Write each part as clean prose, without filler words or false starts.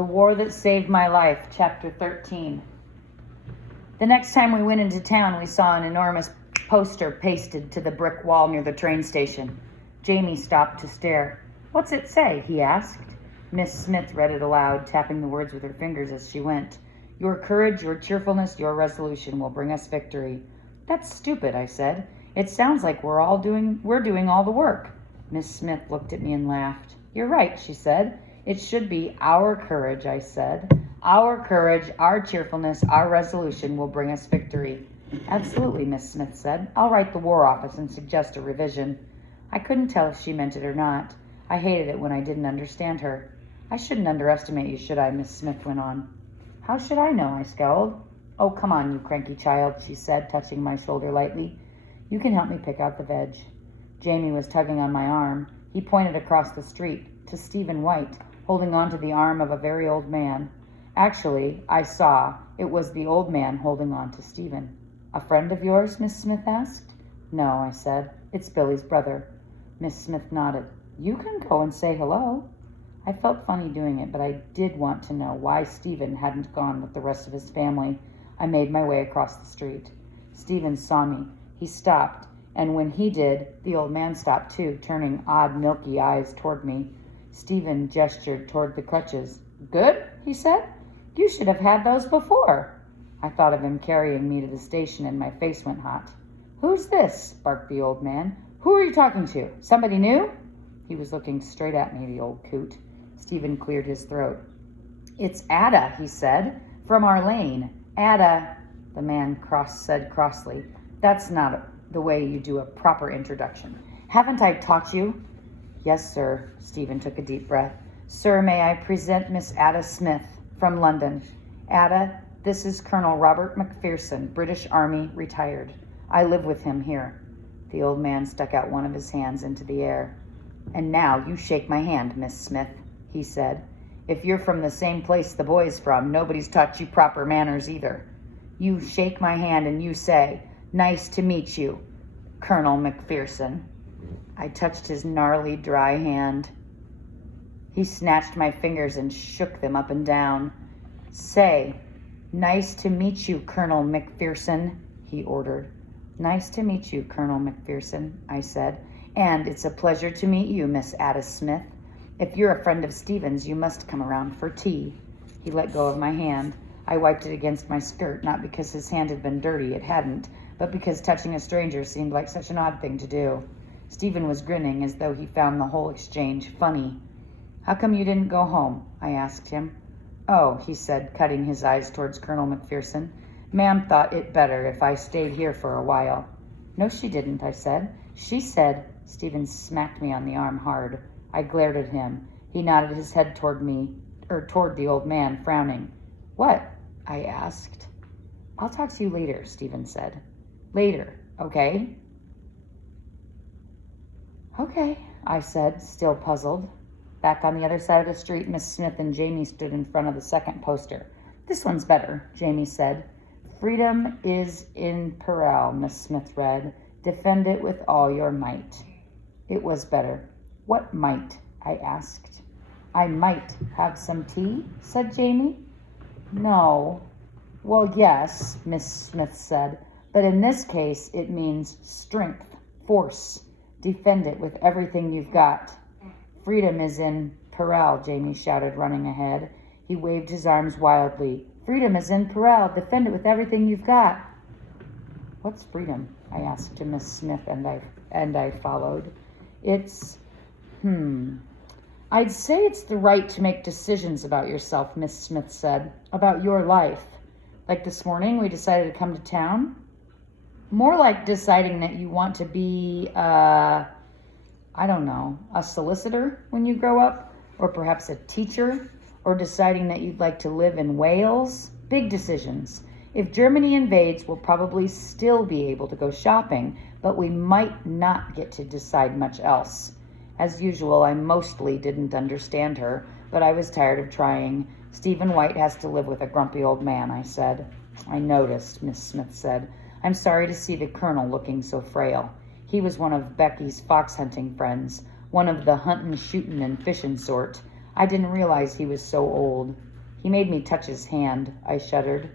The War That Saved My Life, Chapter 13. The next time we went into town, we saw an enormous poster pasted to the brick wall near the train station. Jamie stopped to stare. "What's it say?" he asked. Miss Smith read it aloud, tapping the words with her fingers as she went. "Your courage, your cheerfulness, your resolution will bring us victory." "That's stupid," I said. "It sounds like we're doing all the work." Miss Smith looked at me and laughed. "You're right," she said. "It should be our courage," I said. "Our courage, our cheerfulness, our resolution will bring us victory." "Absolutely," Miss Smith said. "I'll write the War Office and suggest a revision." I couldn't tell if she meant it or not. I hated it when I didn't understand her. "I shouldn't underestimate you, should I?" Miss Smith went on. "How should I know?" I scowled. "Oh, come on, you cranky child," she said, touching my shoulder lightly. "You can help me pick out the veg." Jamie was tugging on my arm. He pointed across the street to Stephen White, holding on to the arm of a very old man. Actually, I saw it was the old man holding on to Stephen. "A friend of yours?" Miss Smith asked. "No," I said. "It's Billy's brother." Miss Smith nodded. "You can go and say hello." I felt funny doing it, but I did want to know why Stephen hadn't gone with the rest of his family. I made my way across the street. Stephen saw me. He stopped, and when he did, the old man stopped too, turning odd milky eyes toward me. Stephen gestured toward the crutches. "Good," he said. "You should have had those before." I thought of him carrying me to the station, and my face went hot. "Who's this?" barked the old man. "Who are you talking to? Somebody new?" He was looking straight at me, the old coot. Stephen cleared his throat. "It's Ada," he said, "from our lane. Ada," the man said crossly. "That's not the way you do a proper introduction. Haven't I taught you?" "Yes, sir." Stephen took a deep breath. "Sir, may I present Miss Ada Smith from London. Ada, this is Colonel Robert McPherson, British Army, retired. I live with him here." The old man stuck out one of his hands into the air. "And now you shake my hand, Miss Smith," he said. "If you're from the same place the boy's from, nobody's taught you proper manners either. You shake my hand and you say, 'Nice to meet you, Colonel McPherson.'" I touched his gnarly, dry hand. He snatched my fingers and shook them up and down. "Say, 'Nice to meet you, Colonel McPherson,'" he ordered. "Nice to meet you, Colonel McPherson," I said. "And it's a pleasure to meet you, Miss Ada Smith. If you're a friend of Stephen's, you must come around for tea." He let go of my hand. I wiped it against my skirt, not because his hand had been dirty, it hadn't, but because touching a stranger seemed like such an odd thing to do. Stephen was grinning as though he found the whole exchange funny. "How come you didn't go home?" I asked him. "Oh," he said, cutting his eyes towards Colonel McPherson. "Ma'am thought it better if I stayed here for a while." "No, she didn't," I said. "She said—" Stephen smacked me on the arm hard. I glared at him. He nodded his head toward the old man, frowning. "What?" I asked. "I'll talk to you later," Stephen said. "Later, okay?" "Okay," I said, still puzzled. Back on the other side of the street, Miss Smith and Jamie stood in front of the second poster. "This one's better," Jamie said. "Freedom is in peril," Miss Smith read. "Defend it with all your might." It was better. "What might?" I asked. "I might have some tea," said Jamie. "No." "Well, yes," Miss Smith said, "but in this case it means strength, force. Defend it with everything you've got." "Freedom is in peril," Jamie shouted, running ahead. He waved his arms wildly. "Freedom is in peril. Defend it with everything you've got." "What's freedom?" I asked Miss Smith, and I followed. I'd say it's the right to make decisions about yourself," Miss Smith said. "About your life. Like this morning, we decided to come to town. More like deciding that you want to be, I don't know, a solicitor when you grow up, or perhaps a teacher, or deciding that you'd like to live in Wales. Big decisions. If Germany invades, we'll probably still be able to go shopping, but we might not get to decide much else." As usual, I mostly didn't understand her, but I was tired of trying. "Stephen White has to live with a grumpy old man," I said. "I noticed," Miss Smith said. "I'm sorry to see the Colonel looking so frail. He was one of Becky's fox hunting friends, one of the huntin', shootin', and fishin' sort. I didn't realize he was so old." He made me touch his hand. I shuddered.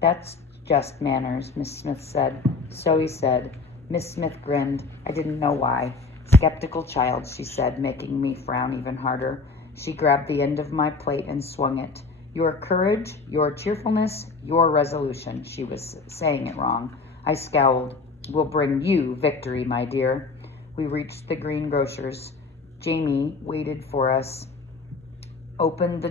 That's just manners, Miss Smith said. So he said. Miss Smith grinned. I didn't know why. Skeptical child, she said, making me frown even harder. She grabbed the end of my plate and swung it. Your courage, your cheerfulness, your resolution. She was saying it wrong. I scowled. Will bring you victory, my dear. We reached the greengrocer's. Jamie waited for us. Holding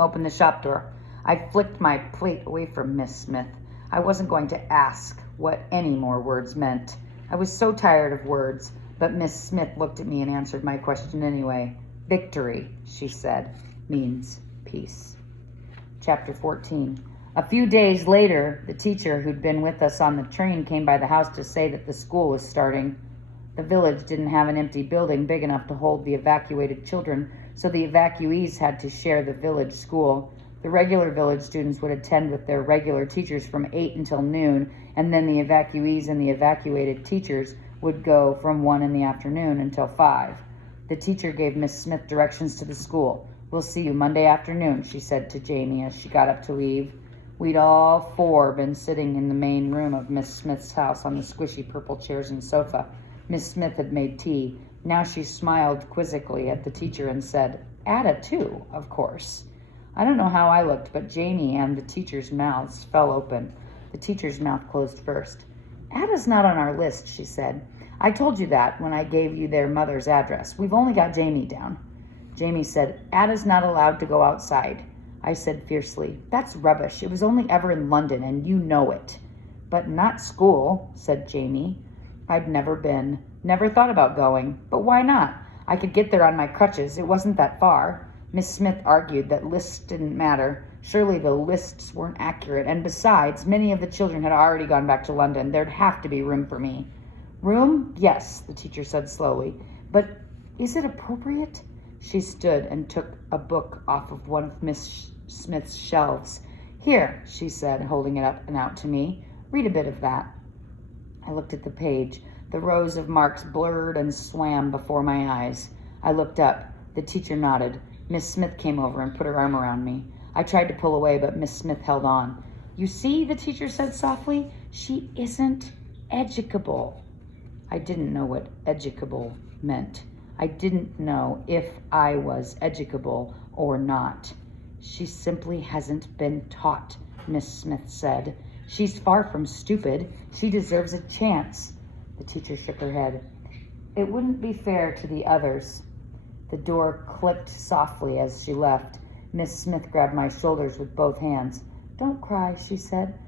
open the shop door. I flicked my plate away from Miss Smith. I wasn't going to ask what any more words meant. I was so tired of words, but Miss Smith looked at me and answered my question anyway. Victory, she said, means peace. Chapter 14. A few days later, the teacher who'd been with us on the train came by the house to say that the school was starting. The village didn't have an empty building big enough to hold the evacuated children, so the evacuees had to share the village school. The regular village students would attend with their regular teachers from 8 until noon, and then the evacuees and the evacuated teachers would go from 1 in the afternoon until 5. The teacher gave Miss Smith directions to the school. We'll see you Monday afternoon, she said to Jamie as she got up to leave. We'd all 4 been sitting in the main room of Miss Smith's house on the squishy purple chairs and sofa. Miss Smith had made tea. Now she smiled quizzically at the teacher and said, Ada too, of course. I don't know how I looked, but Jamie and the teacher's mouths fell open. The teacher's mouth closed first. Ada's not on our list, she said. I told you that when I gave you their mother's address. We've only got Jamie down. Jamie said, Ada's not allowed to go outside. I said fiercely, that's rubbish. It was only ever in London, and you know it. But not school, said Jamie. I'd never thought about going. But why not? I could get there on my crutches. It wasn't that far. Miss Smith argued that lists didn't matter. Surely the lists weren't accurate. And besides, many of the children had already gone back to London. There'd have to be room for me. Room? Yes, the teacher said slowly. But is it appropriate? She stood and took a book off of one of Miss Smith's shelves. Here, she said, holding it up and out to me. Read a bit of that. I looked at the page. The rows of marks blurred and swam before my eyes. I looked up. The teacher nodded. Miss Smith came over and put her arm around me. I tried to pull away, but Miss Smith held on. You see, the teacher said softly, she isn't educable. I didn't know what educable meant. I didn't know if I was educable or not. She simply hasn't been taught, Miss Smith said. She's far from stupid. She deserves a chance. The teacher shook her head. It wouldn't be fair to the others. The door clicked softly as she left. Miss Smith grabbed my shoulders with both hands. Don't cry, she said.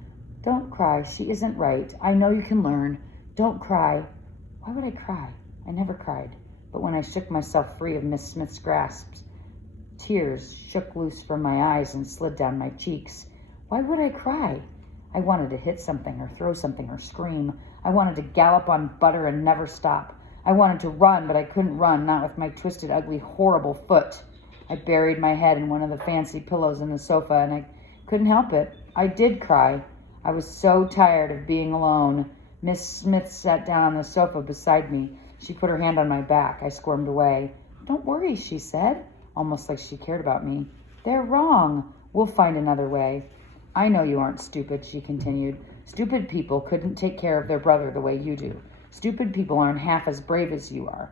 Don't cry. She isn't right. I know you can learn. Don't cry. Why would I cry? I never cried. But when I shook myself free of Miss Smith's grasp, tears shook loose from my eyes and slid down my cheeks. Why would I cry? I wanted to hit something or throw something or scream. I wanted to gallop on butter and never stop. I wanted to run, but I couldn't run, not with my twisted, ugly, horrible foot. I buried my head in one of the fancy pillows in the sofa, and I couldn't help it. I did cry. I was so tired of being alone. Miss Smith sat down on the sofa beside me. She put her hand on my back. I squirmed away. Don't worry, she said, almost like she cared about me. They're wrong. We'll find another way. I know you aren't stupid, she continued. Stupid people couldn't take care of their brother the way you do. Stupid people aren't half as brave as you are.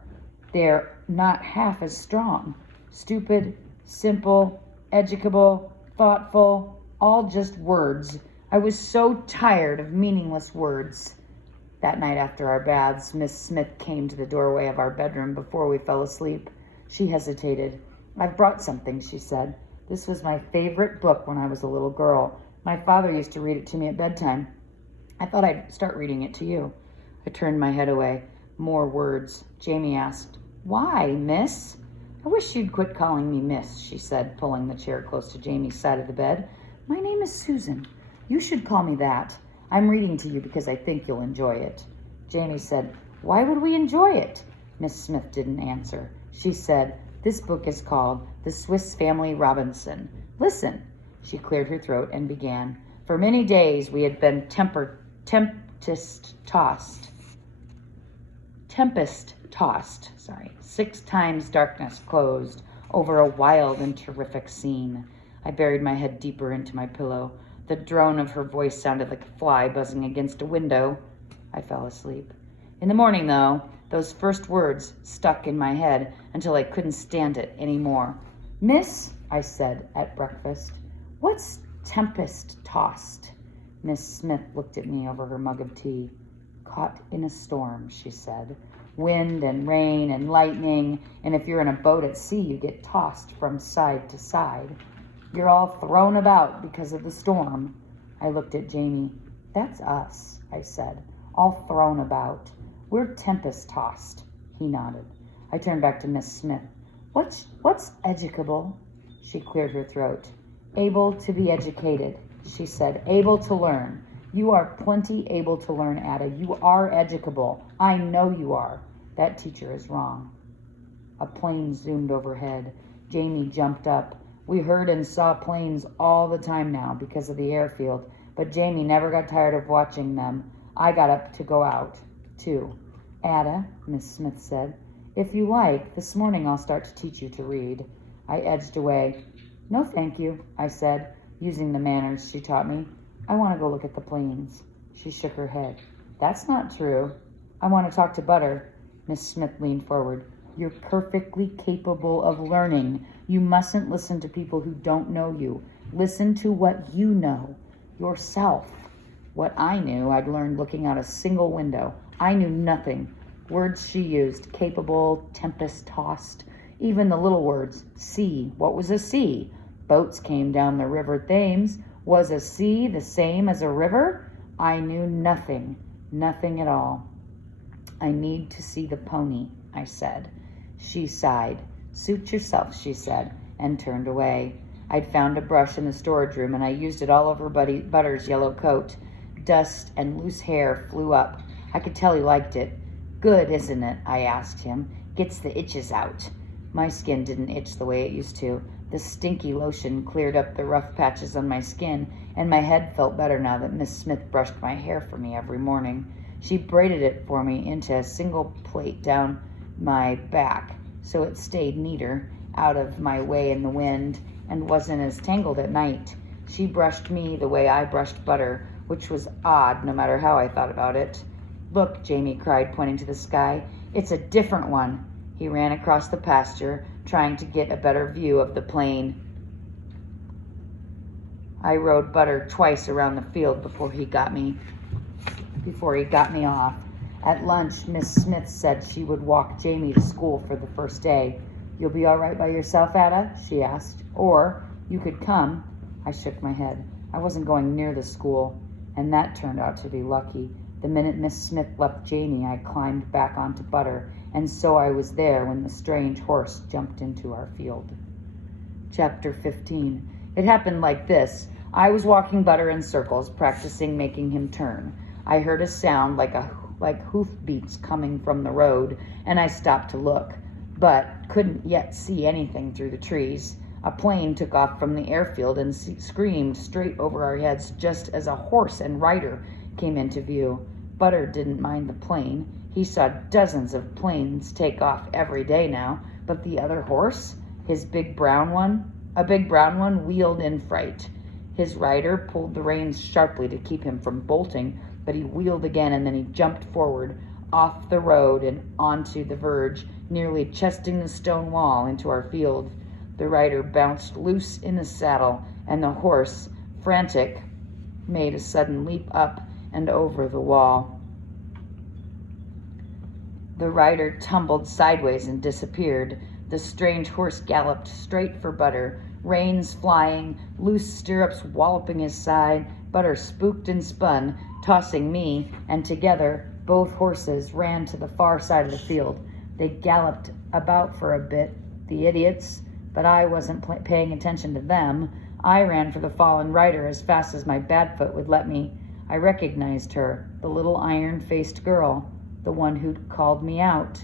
They're not half as strong. Stupid, simple, educable, thoughtful, all just words. I was so tired of meaningless words. That night after our baths, Miss Smith came to the doorway of our bedroom before we fell asleep. She hesitated. I've brought something, she said. This was my favorite book when I was a little girl. My father used to read it to me at bedtime. I thought I'd start reading it to you. I turned my head away. More words. Jamie asked, Why, miss? I wish you'd quit calling me miss, she said, pulling the chair close to Jamie's side of the bed. My name is Susan. You should call me that. I'm reading to you because I think you'll enjoy it. Jamie said, Why would we enjoy it? Miss Smith didn't answer. She said, This book is called The Swiss Family Robinson. Listen. She cleared her throat and began. For many days we had been tempest-tossed. 6 times darkness closed over a wild and terrific scene. I buried my head deeper into my pillow. The drone of her voice sounded like a fly buzzing against a window. I fell asleep. In the morning, though, those first words stuck in my head until I couldn't stand it anymore. "Miss," I said at breakfast, "what's Tempesttossed?" Miss Smith looked at me over her mug of tea. "Caught in a storm," she said. "Wind and rain and lightning, and if you're in a boat at sea, you get tossed from side to side. You're all thrown about because of the storm." I looked at Jamie. "That's us," I said. "All thrown about. We're tempest-tossed." He nodded. I turned back to Miss Smith. What's educable?" She cleared her throat. "Able to be educated," she said. "Able to learn. You are plenty able to learn, Ada. You are educable. I know you are. That teacher is wrong." A plane zoomed overhead. Jamie jumped up. We heard and saw planes all the time now because of the airfield, but Jamie never got tired of watching them. I got up to go out, too. "Ada," Miss Smith said, "if you like, this morning I'll start to teach you to read." I edged away. "No, thank you," I said, using the manners she taught me. "I want to go look at the planes." She shook her head. "That's not true." "I want to talk to Butter." Miss Smith leaned forward. "You're perfectly capable of learning. You mustn't listen to people who don't know you. Listen to what you know, yourself." What I knew, I'd learned looking out a single window. I knew nothing. Words she used, capable, tempest-tossed, even the little words. Sea. What was a sea? Boats came down the river Thames. Was a sea the same as a river? I knew nothing. Nothing at all. "I need to see the pony," I said. She sighed. "Suit yourself," she said, and turned away. I'd found a brush in the storage room, and I used it all over Butter's yellow coat. Dust and loose hair flew up. I could tell he liked it. "Good, isn't it?" I asked him. "Gets the itches out." My skin didn't itch the way it used to. The stinky lotion cleared up the rough patches on my skin, and my head felt better now that Miss Smith brushed my hair for me every morning. She braided it for me into a single plait down my back, so it stayed neater, out of my way in the wind, and wasn't as tangled at night. She brushed me the way I brushed Butter, which was odd no matter how I thought about it. "Look," Jamie cried, pointing to the sky. "It's a different one." He ran across the pasture, trying to get a better view of the plane. I rode Butter twice around the field before he got me off. At lunch, Miss Smith said she would walk Jamie to school for the first day. "You'll be all right by yourself, Ada?" she asked. "Or you could come." I shook my head. I wasn't going near the school, and that turned out to be lucky. The minute Miss Smith left Jamie, I climbed back onto Butter, and so I was there when the strange horse jumped into our field. Chapter 15. It happened like this. I was walking Butter in circles, practicing making him turn. I heard a sound like hoofbeats coming from the road, and I stopped to look, but couldn't yet see anything through the trees. A plane took off from the airfield and screamed straight over our heads just as a horse and rider came into view. Butter didn't mind the plane. He saw dozens of planes take off every day now, but the other horse, a big brown one, wheeled in fright. His rider pulled the reins sharply to keep him from bolting, but he wheeled again, and then he jumped forward, off the road and onto the verge, nearly chesting the stone wall into our field. The rider bounced loose in the saddle, and the horse, frantic, made a sudden leap up and over the wall. The rider tumbled sideways and disappeared. The strange horse galloped straight for Butter, reins flying, loose stirrups walloping his side. Butter spooked and spun, tossing me, and together both horses ran to the far side of the field. They galloped about for a bit, the idiots, but I wasn't paying attention to them. I ran for the fallen rider as fast as my bad foot would let me. I recognized her, the little iron-faced girl, the one who'd called me out.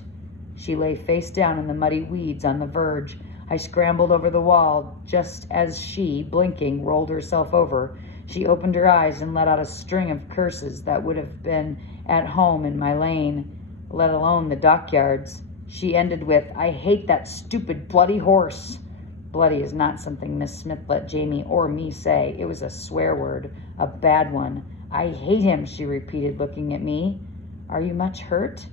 She lay face down in the muddy weeds on the verge. I scrambled over the wall just as she, blinking, rolled herself over. She opened her eyes and let out a string of curses that would have been at home in my lane, let alone the dockyards. She ended with, "I hate that stupid bloody horse." Bloody is not something Miss Smith let Jamie or me say. It was a swear word, a bad one. "I hate him," she repeated, looking at me. "Are you much hurt?"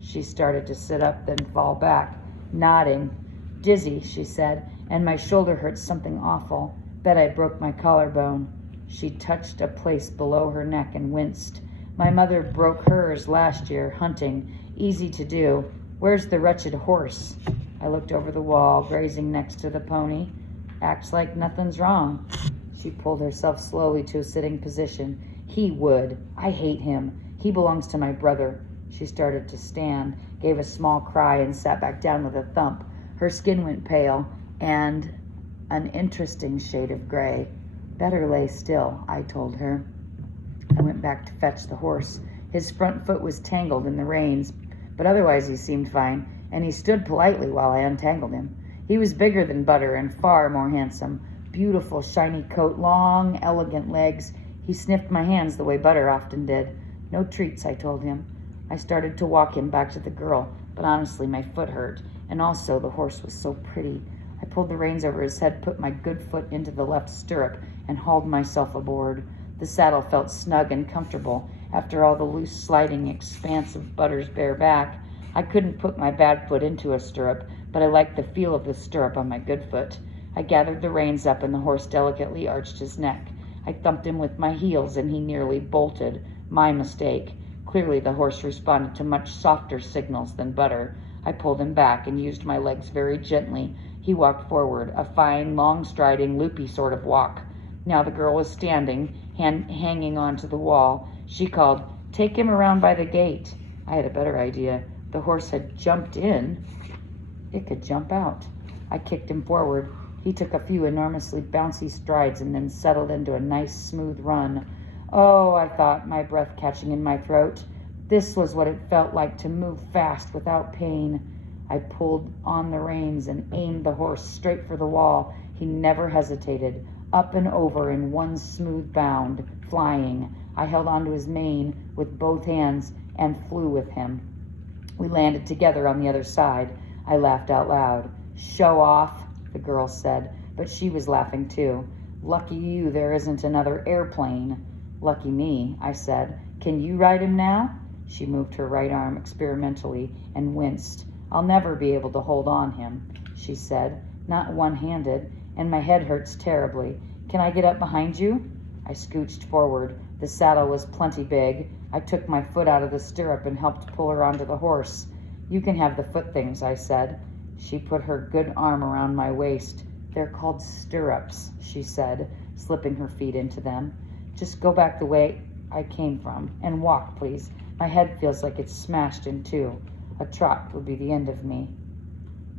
She started to sit up, then fall back, nodding. "Dizzy," she said, "and my shoulder hurts something awful. Bet I broke my collarbone." She touched a place below her neck and winced. "My mother broke hers last year, hunting. Easy to do. Where's the wretched horse?" I looked over the wall, grazing next to the pony. "Acts like nothing's wrong." She pulled herself slowly to a sitting position. "He would. I hate him. He belongs to my brother." She started to stand, gave a small cry, and sat back down with a thump. Her skin went pale and an interesting shade of gray. "Better lay still," I told her. I went back to fetch the horse. His front foot was tangled in the reins, but otherwise he seemed fine, and he stood politely while I untangled him. He was bigger than Butter and far more handsome. Beautiful shiny coat, long, elegant legs. He sniffed my hands the way Butter often did. "No treats," I told him. I started to walk him back to the girl, but honestly my foot hurt, and also the horse was so pretty. I pulled the reins over his head, put my good foot into the left stirrup, and hauled myself aboard. The saddle felt snug and comfortable after all the loose sliding expanse of Butter's bare back. I couldn't put my bad foot into a stirrup, but I liked the feel of the stirrup on my good foot. I gathered the reins up and the horse delicately arched his neck. I thumped him with my heels and he nearly bolted. My mistake. Clearly the horse responded to much softer signals than Butter. I pulled him back and used my legs very gently. He walked forward, a fine, long-striding, loopy sort of walk. Now the girl was standing, hanging onto the wall. She called, "Take him around by the gate." I had a better idea. The horse had jumped in. It could jump out. I kicked him forward. He took a few enormously bouncy strides and then settled into a nice, smooth run. Oh, I thought, my breath catching in my throat. This was what it felt like to move fast without pain. I pulled on the reins and aimed the horse straight for the wall. He never hesitated. Up and over in one smooth bound, flying. I held onto his mane with both hands and flew with him. We landed together on the other side. I laughed out loud. "Show off," the girl said, but she was laughing too. "Lucky you there isn't another airplane." "Lucky me," I said. "Can you ride him now?" She moved her right arm experimentally and winced. "I'll never be able to hold on him," she said, "not one-handed, and my head hurts terribly. Can I get up behind you?" I scooched forward. The saddle was plenty big. I took my foot out of the stirrup and helped pull her onto the horse. "You can have the foot things," I said. She put her good arm around my waist. "They're called stirrups," she said, slipping her feet into them. "Just go back the way I came from and walk, please. My head feels like it's smashed in two. A trot would be the end of me."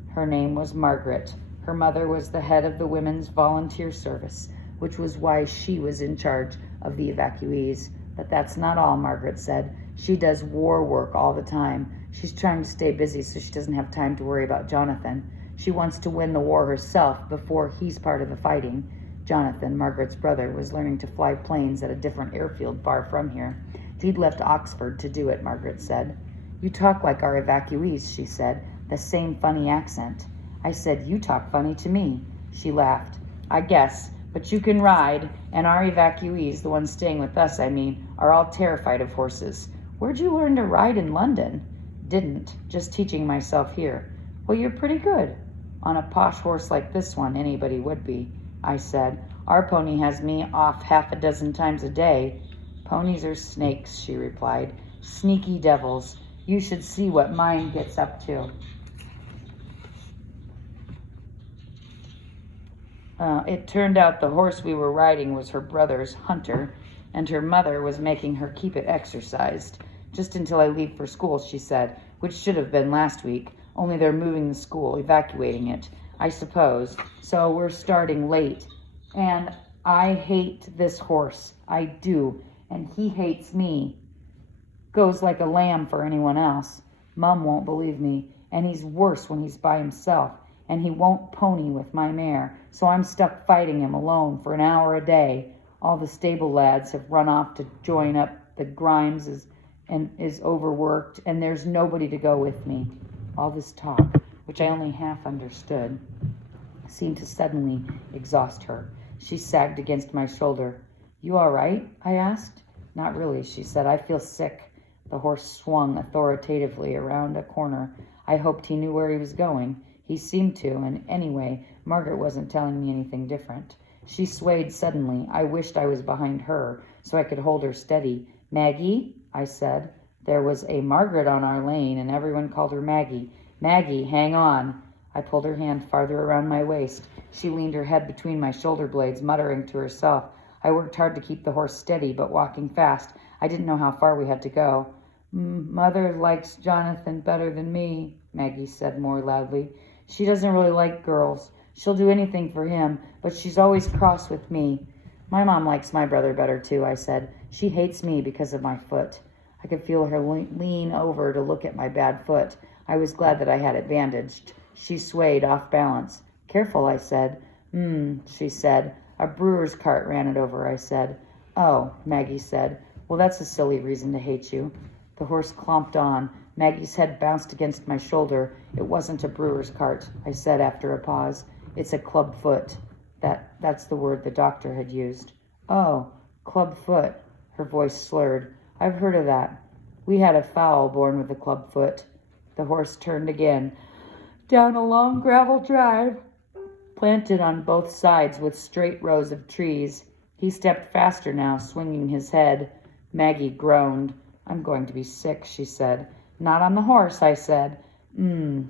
Her name was Margaret. Her mother was the head of the Women's Volunteer Service, which was why she was in charge of the evacuees. "But that's not all," Margaret said. "She does war work all the time. She's trying to stay busy so she doesn't have time to worry about Jonathan. She wants to win the war herself before he's part of the fighting." Jonathan, Margaret's brother, was learning to fly planes at a different airfield far from here. He'd left Oxford to do it, Margaret said. "You talk like our evacuees," she said, the same funny accent. I said, "You talk funny to me." She laughed. "I guess, but you can ride, and our evacuees, the ones staying with us, I mean, are all terrified of horses. Where'd you learn to ride in London?" "Didn't, just teaching myself here." "Well, you're pretty good." "On a posh horse like this one, anybody would be," I said. "Our pony has me off half a dozen times a day." "Ponies are snakes," she replied. "Sneaky devils. You should see what mine gets up to." It turned out the horse we were riding was her brother's, Hunter, and her mother was making her keep it exercised. "Just until I leave for school," she said, "which should have been last week, only they're moving the school, evacuating it, I suppose, so we're starting late. And I hate this horse. I do. And he hates me. Goes like a lamb for anyone else. Mom won't believe me, and he's worse when he's by himself, and he won't pony with my mare, so I'm stuck fighting him alone for an hour a day. All the stable lads have run off to join up. The Grimes is overworked, and there's nobody to go with me." All this talk, which I only half understood, seemed to suddenly exhaust her. She sagged against my shoulder. "You all right?" I asked. "Not really," she said. "I feel sick." The horse swung authoritatively around a corner. I hoped he knew where he was going. He seemed to, and anyway, Margaret wasn't telling me anything different. She swayed suddenly. I wished I was behind her so I could hold her steady. "Maggie," I said. There was a Margaret on our lane, and everyone called her Maggie. "Maggie, hang on." I pulled her hand farther around my waist. She leaned her head between my shoulder blades, muttering to herself. I worked hard to keep the horse steady, but walking fast. I didn't know how far we had to go. "Mother likes Jonathan better than me," Maggie said more loudly. "She doesn't really like girls. She'll do anything for him, but she's always cross with me." "My mom likes my brother better too," I said. "She hates me because of my foot." I could feel her lean over to look at my bad foot. I was glad that I had it bandaged. She swayed off balance. "Careful," I said. She said. "A brewer's cart ran it over," I said. "Oh," Maggie said. "Well, that's a silly reason to hate you." The horse clomped on. Maggie's head bounced against my shoulder. "It wasn't a brewer's cart," I said after a pause. "It's a club foot." That's the word the doctor had used. "Oh, club foot." Her voice slurred. "I've heard of that. We had a foal born with a club foot." The horse turned again, down a long gravel drive, planted on both sides with straight rows of trees. He stepped faster now, swinging his head. Maggie groaned. "I'm going to be sick," she said. "Not on the horse," I said.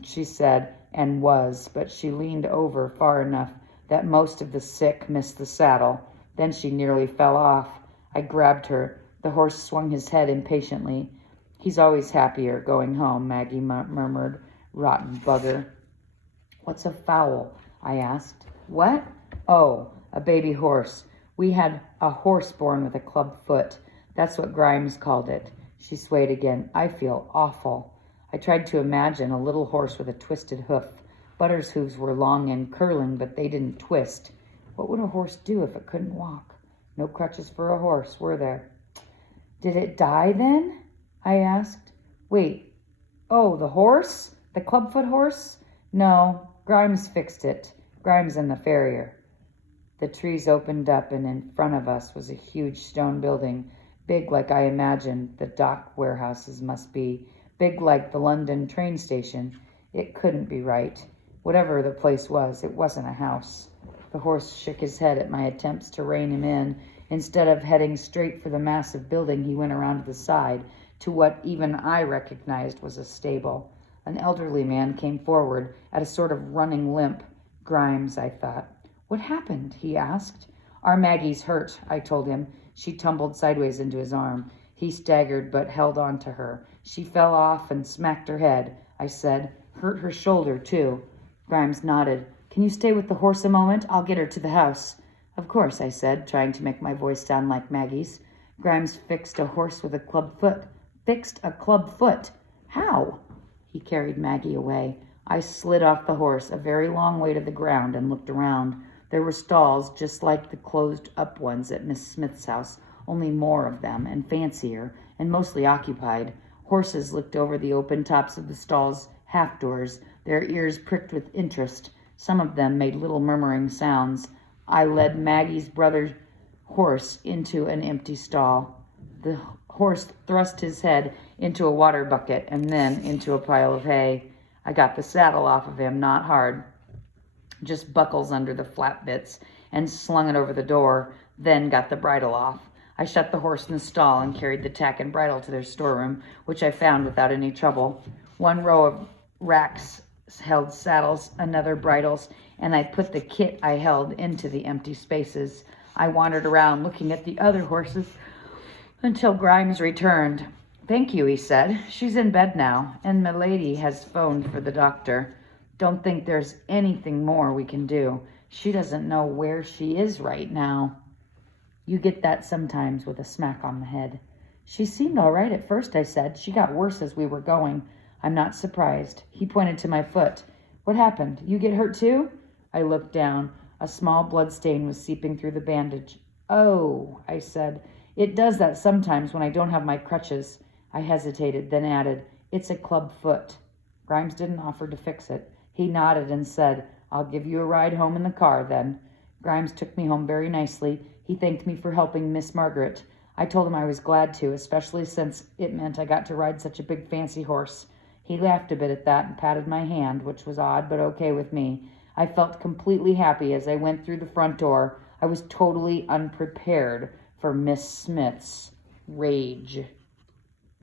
She said, and was, but she leaned over far enough that most of the sick missed the saddle. Then she nearly fell off. I grabbed her. The horse swung his head impatiently. "He's always happier going home," Maggie murmured. "Rotten bugger." "What's a foal?" I asked. "What?" "Oh, a baby horse. We had a horse born with a club foot. That's what Grimes called it." She swayed again. "I feel awful." I tried to imagine a little horse with a twisted hoof. Butter's hooves were long and curling, but they didn't twist. What would a horse do if it couldn't walk? No crutches for a horse, were there? "Did it die then?" I asked. "Wait. Oh, the horse? The clubfoot horse?" "No, Grimes fixed it. Grimes and the farrier." The trees opened up, and in front of us was a huge stone building, big like I imagined the dock warehouses must be, big like the London train station. It couldn't be right. Whatever the place was, it wasn't a house. The horse shook his head at my attempts to rein him in. Instead of heading straight for the massive building, he went around to the side, to what even I recognized was a stable. An elderly man came forward at a sort of running limp. Grimes, I thought. "What happened?" he asked. "Our Maggie's hurt," I told him. She tumbled sideways into his arm. He staggered but held on to her. "She fell off and smacked her head," I said. "Hurt her shoulder, too." Grimes nodded. "Can you stay with the horse a moment? I'll get her to the house." "Of course," I said, trying to make my voice sound like Maggie's. Grimes fixed a horse with a club foot. Fixed a club foot? How? He carried Maggie away. I slid off the horse a very long way to the ground and looked around. There were stalls just like the closed-up ones at Miss Smith's house, only more of them and fancier, and mostly occupied. Horses looked over the open tops of the stalls' half-doors, their ears pricked with interest. Some of them made little murmuring sounds. I led Maggie's brother's horse into an empty stall. The horse thrust his head into a water bucket and then into a pile of hay. I got the saddle off of him, not hard, just buckles under the flat bits, and slung it over the door, then got the bridle off. I shut the horse in the stall and carried the tack and bridle to their storeroom, which I found without any trouble. One row of racks held saddles, another bridles, and I put the kit I held into the empty spaces. I wandered around looking at the other horses until Grimes returned. "Thank you," he said. "She's in bed now, and Milady has phoned for the doctor. Don't think there's anything more we can do. She doesn't know where she is right now." You get that sometimes with a smack on the head. "She seemed all right at first," I said. "She got worse as we were going." "I'm not surprised." He pointed to my foot. "What happened? You get hurt too?" I looked down. A small blood stain was seeping through the bandage. "Oh," I said. "It does that sometimes when I don't have my crutches." I hesitated, then added, "It's a club foot." Grimes didn't offer to fix it. He nodded and said, "I'll give you a ride home in the car, then." Grimes took me home very nicely. He thanked me for helping Miss Margaret. I told him I was glad to, especially since it meant I got to ride such a big fancy horse. He laughed a bit at that and patted my hand, which was odd but okay with me. I felt completely happy as I went through the front door. I was totally unprepared for Miss Smith's rage.